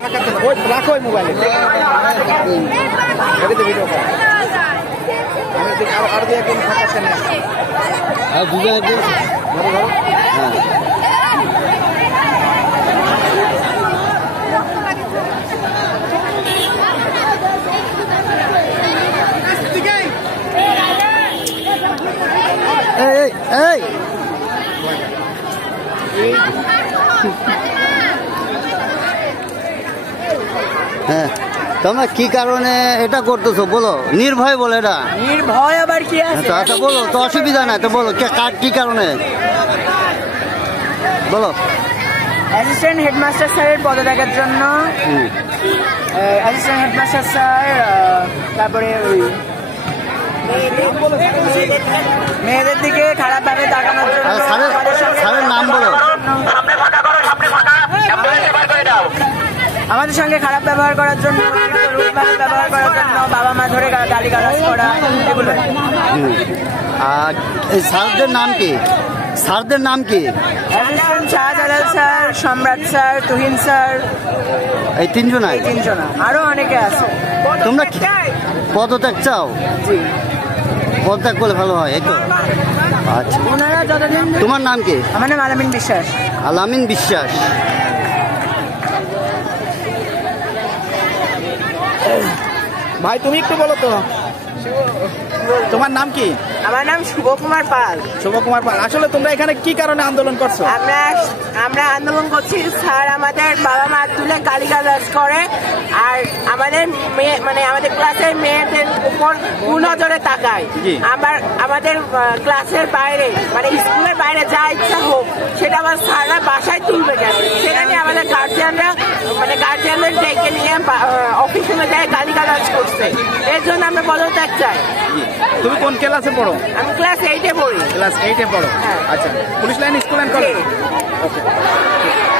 রাখো ওই মোবাইলে ভিডিও কর আমি আর দিয়ে কোন ফোকাস নেই আর দুজন একদম ধরো ধরো হ্যাঁ এই এই হ্যাঁ তোমরা কি কারণে এটা করতেছো বলো? নির্ভয় বলে এটা নির্ভয় আবার কি আছে? আচ্ছা বলো তো, অসুবিধা নাই তো, বলো কি কারণে বলো। অ্যাসিস্ট্যান্ট হেডমাস্টার স্যারের পদত্যাগের জন্য। অ্যাসিস্ট্যান্ট হেডমাস্টার স্যার, তারপরে ওই মেয়েদের দিকে খারাপভাবে তাকানোর জন্য। স্যারের নাম বলো। আমাদের সঙ্গে খারাপ ব্যবহার করার জন্য, রুটভাবে ব্যবহার করার জন্য, বাবা মা ধরে গালিগালাজ করা, এগুলো। আর এই স্যারদের নাম কি? স্যারদের নাম কি? অ্যাসিস্ট্যান্ট শাহজালাল স্যার, সম্রাট স্যার, তুহিন স্যার, এই তিনজনাই? তিনজনা, আরো অনেকে আছে। তোমরা পদত্যাগ চাও? জি, পদত্যাগ করলে ভালো হয়, এই তো। আচ্ছা, ওনারা যতদিন। তোমার নাম কি? আমার নাম আলামিন বিশ্বাস। আলামিন বিশ্বাস। ভাই তুমি একটু বলো তো, তোমার নাম কি? আমার নাম শুভকুমার পাল। শুভকুমার পাল। আসলে তোমরা এখানে কি কারণে আন্দোলন করছো? আমরা আন্দোলন করছি, স্যার আমাদের বাবা মা তুলে গালিগালাজ করে, আর আমাদের মানে আমাদের ক্লাসের মেয়েদের উপর কুনজরে তাকায়। আবার আমাদের ক্লাসের বাইরে, মানে স্কুলের বাইরে যা ইচ্ছা হোক সেটা আবার স্যাররা বাসায় তুলবে কেন, সেটা নিয়ে আমাদের গার্জিয়ানদের ডেকে নিয়ে অফিসে যায় গালিগালাজ করছে। এর জন্য আমরা পদত্যাগ চাই। তুমি কোন ক্লাসে পড়ো? আমি ক্লাস 8-এ পড়ি। ক্লাস 8-এ পড়ো? হ্যাঁ। আচ্ছা, police line school and college. Okay.